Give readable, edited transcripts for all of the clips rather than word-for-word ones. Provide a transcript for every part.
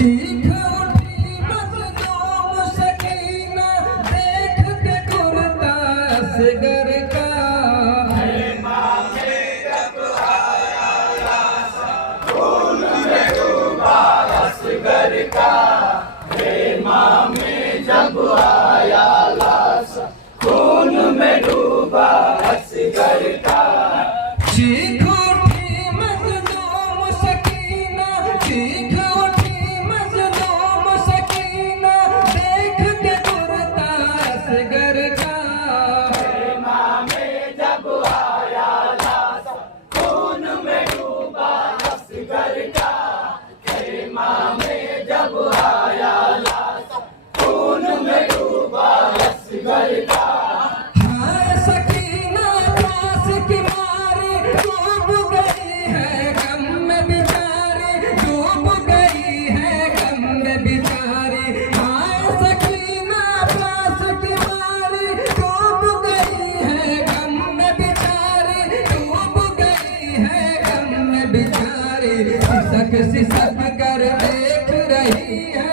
चीख उठी मजलूम सकीना देख के कुर्ता असगर का। खून में डूबा असगर का, हेमा में जब आया लाशा, खून में डूबा असगर का। चीख उठी मजलूम सकीना, चीख उठी मजलूम सकीना देख के कुर्ता असगर का। हेमा में जब आया लाशा, खून में डूबा असगर का। हेमा में जब आया लाशा, खून में डूबा असगर का। हाय सकीना प्यास की मारी डूब गई है गम में बेचारी, डूब गई है गम में बेचारी। हाय सकीना प्यास की मारी डूब गई है गम में बेचारी, डूब गई है गम में बेचारी। सिसक सिसक कर देख रही है,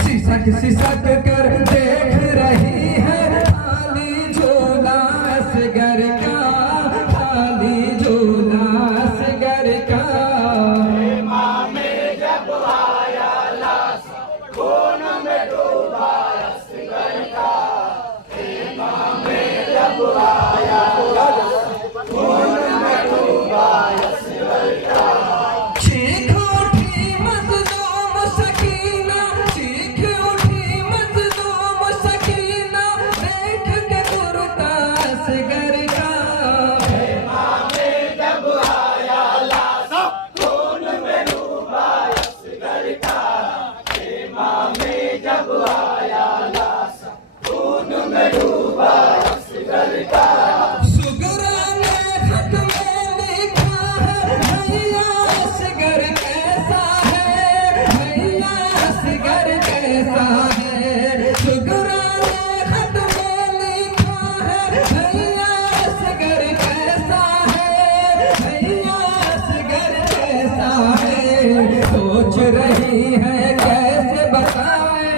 सिसक सिसक कर देख रही है खाली झोला असगर का, खाली झोला असगर का। हेमा में जब आया लाशा, खून में डूबा असगर का। हेमा में जब आया लाशा, खून में डूबा असगर का। चीख उठी मजलूम सकीना, चीख उठी मजलूम सकीना देख के कुर्ता असगर का। हेमा में जब आया लाशा, खून में डूबा असगर का। हेमा में जब आया लाशा, खून में डूबा असगर का। सुगरा ने खत में लिखा है भैया असगर कैसा है, भैया असगर कैसा है। सुगरा ने खत में लिखा है भैया असगर कैसा है, भैया असगर कैसा है। सोच रही है कैसे बताए,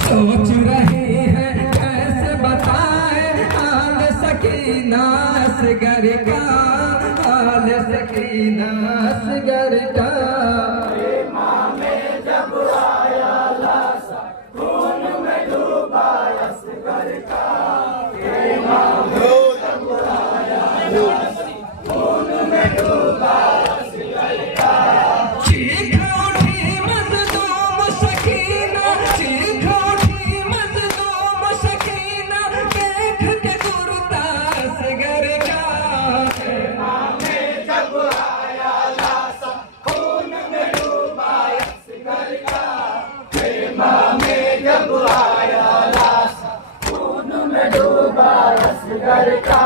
सोच रही है कैसे बताए हाल सकीना असगर का, हाल सकीना असगर का। हेमा में जब आया लाशा, खून में डूबा असगर का। हेमा में जब आया लाशा, खून में डूबा असगर का। चीख उठी मजलूम सकीना, चीख उठी मजलूम सकीना देख के कुर्ता असगर का। हेमा में जब आया लाशा, खून में डूबा असगर का। हेमा में जब आया लाशा, खून में डूबा असगर का।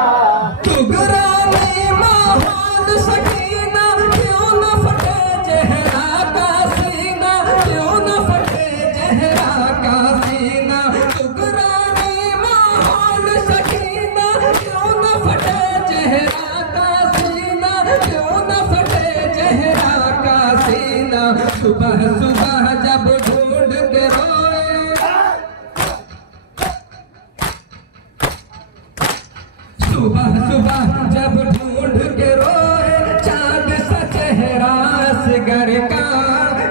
तुगरा में माहौल सकीना क्यों न फटे चेहरा का सीना, क्यों न फटे चेहरा का सीना। तुगरा में माहौल सकीना क्यों न फटे चेहरा का सीना, क्यों न फटे चेहरा का सीना। सुबह सुबह जब ढूंढ के रोए, सुबह सुबह जब ढूंढ के रोए चांद सा चेहरा असगर का,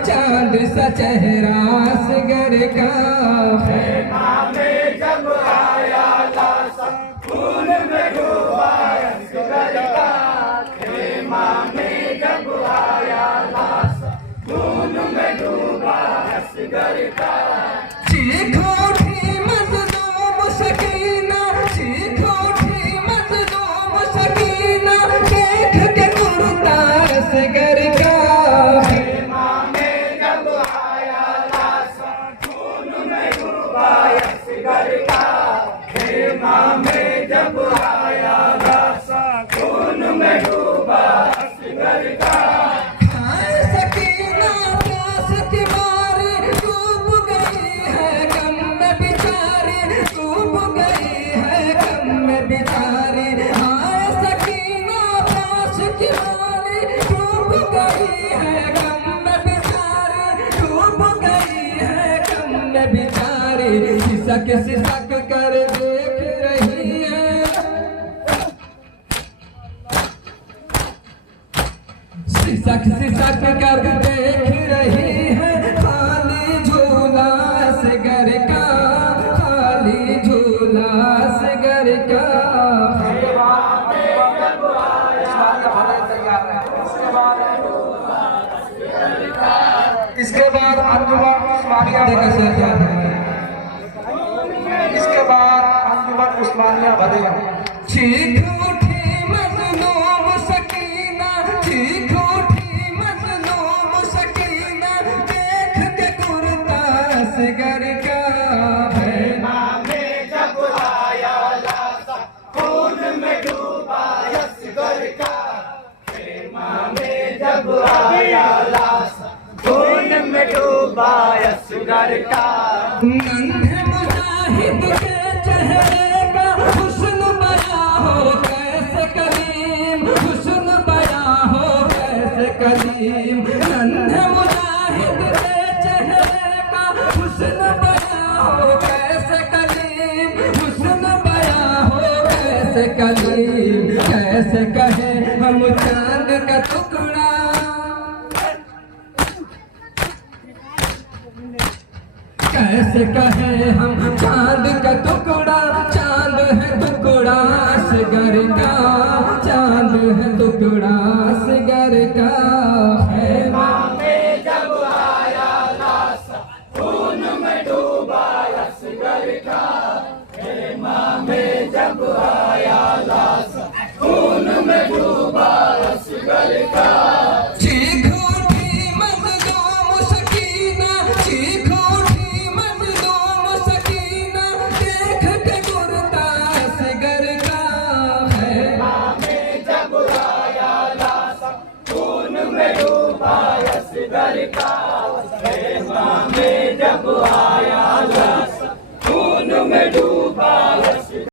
चांद सा चेहरा असगर का। हेमा में जब आया लाशा, खून में डूबा असगर का। हेमा में जब आया लाशा, खून में डूबा असगर का। चीख उठी मजलूम सकीना, चीख उठी मजलूम सकीना देख के कुर्ता असगर का। हेमा में जब आया लाशा, खून में डूबा असगर का। हेमा में जब आया लाशा, खून में डूबा असगर का। हाय सकीना प्यास की मारी डूब गई है गम में बेचारी, डूब गई है गम में बिचारी, हाय सकीना पास की मारी, डूब गई है गम में बिचारी, डूब गई है गम में बिचारी। सिसक सिसक कर देख रही है, सिसक सिसक कर देख रही है, खाली झूला असगर का, खाली झूला असगर का। इसके बाद अंजुमन उस्मानिया भदैया, इसके बाद अंजुमन उस्मानिया भदैया। चीख उठी मजलूम सकीना, चीख उठी मजलूम सकीना, देख के कुर्ता असगर का है। में जब आया लासा, खून में डूबा असगर का, में जब आया लासा, खून में डूबा असगर का। नन्हे मुजाहिद के चेहरे का हुस्न बया हो कैसे कलीम, हुस्न बया हो कैसे कलीम। नन्हे मुजाहिद के चेहरे का हुस्न बया हो कैसे कलीम, हुस्न बया हो कैसे कलीम। कैसे कहे हम चांद का टुकड़ा, कैसे कहे हम चांद का टुकड़ा, चांद है टुकड़ा असगर का, चांद है टुकड़ा असगर का है। में जब आया लासा, खून में डूबा असगर का, में जब आया लासा, खून में डूबा असगर का। चीख उठी मजलूम सकीना, चीख उठी मजलूम सकीना, देख के कुर्ता असगर का है। में जब आया लासा, खून में डूबा असगर का।